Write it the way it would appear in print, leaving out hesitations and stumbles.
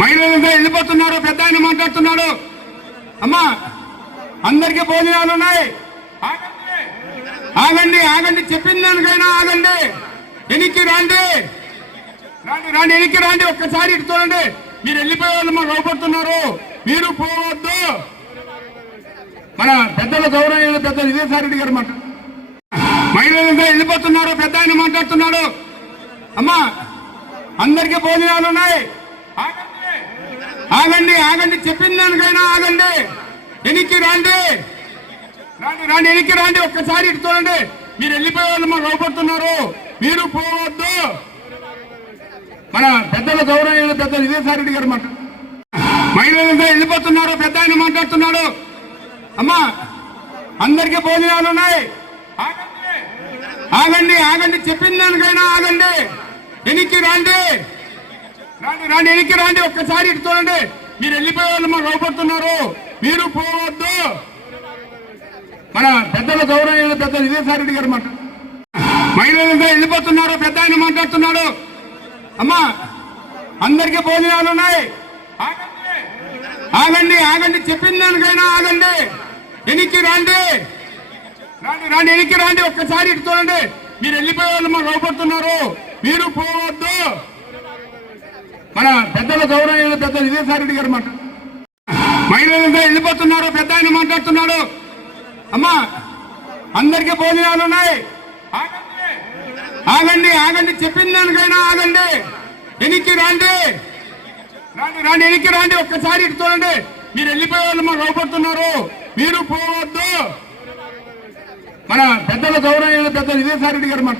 మహిళలంతా వెళ్ళిపోతున్నారు. పెద్ద ఆయన మాట్లాడుతున్నాడు. అమ్మా అందరికీ భోజనాలు ఉన్నాయి. ఆగండి ఆగండి చెప్పిన దానికైనా ఆగండి. ఎనికి రండి రండి రండి ఎనికి రండి. ఒక్కసారి ఇటు చూడండి. మీరు వెళ్ళిపోయే వాళ్ళు మాకు అవపడుతున్నారు. మీరు పోవద్దు. మన పెద్దల గౌరవ పెద్ద విజయసాయిరెడ్డి గారు మాట. మహిళలంతా వెళ్ళిపోతున్నారు. పెద్ద ఆయన మాట్లాడుతున్నాడు. అమ్మా అందరికీ భోజనాలు ఉన్నాయి. ఆగండి ఆగండి చెప్పిన దానికైనా ఆగండి. ఎనికి రండి రండి రండి ఎనికి రండి. ఒక్కసారి ఇటు చూడండి. మీరు వెళ్ళిపోయే వాళ్ళు మాకు అవపడుతున్నారు. మీరు పోవద్దు. మన పెద్దల గౌరవ పెద్ద విజయసాయిరెడ్డి గారు మాట. మహిళలంతా వెళ్ళిపోతున్నారు. పెద్ద ఆయన మాట్లాడుతున్నాడు. అమ్మా అందరికీ భోజనాలు ఉన్నాయి. ఆగండి ఆగండి చెప్పిన దానికైనా ఆగండి. ఎనికి రండి రండి రండి ఎనికి రండి. ఒక్కసారి ఇటు చూడండి. మీరు వెళ్ళిపోయే వాళ్ళు మాకు అవపడుతున్నారు. మీరు పోవద్దు. మన పెద్దల గౌరవ పెద్ద విజయసాయిరెడ్డి గారు మాట. మహిళలంతా వెళ్ళిపోతున్నారు. పెద్ద ఆయన మాట్లాడుతున్నాడు. అమ్మా అందరికీ భోజనాలు ఉన్నాయి. ఆగండి ఆగండి చెప్పిన దానికైనా ఆగండి. ఎనికి రండి రండి రండి ఎనికి రండి. ఒక్కసారి ఇటు చూడండి. మీరు వెళ్ళిపోయే వాళ్ళు మాకు అవపడుతున్నారు. మీరు పోవద్దు. మన పెద్దల గౌరవ పెద్ద విజయసాయిరెడ్డి గారు మాట. మహిళలంతా వెళ్ళిపోతున్నారు. పెద్ద ఆయన మాట్లాడుతున్నాడు. అమ్మా అందరికీ భోజనాలు ఉన్నాయి. ఆగండి ఆగండి చెప్పిన దానికైనా ఆగండి. ఎనికి రండి రండి రండి ఎనికి రండి. ఒక్కసారి ఇటు చూడండి. మీరు వెళ్ళిపోయే వాళ్ళు మాకు అవపడుతున్నారు. మీరు పోవద్దు. మన పెద్దల గౌరవ పెద్ద విజయసాయిరెడ్డి గారు మాట.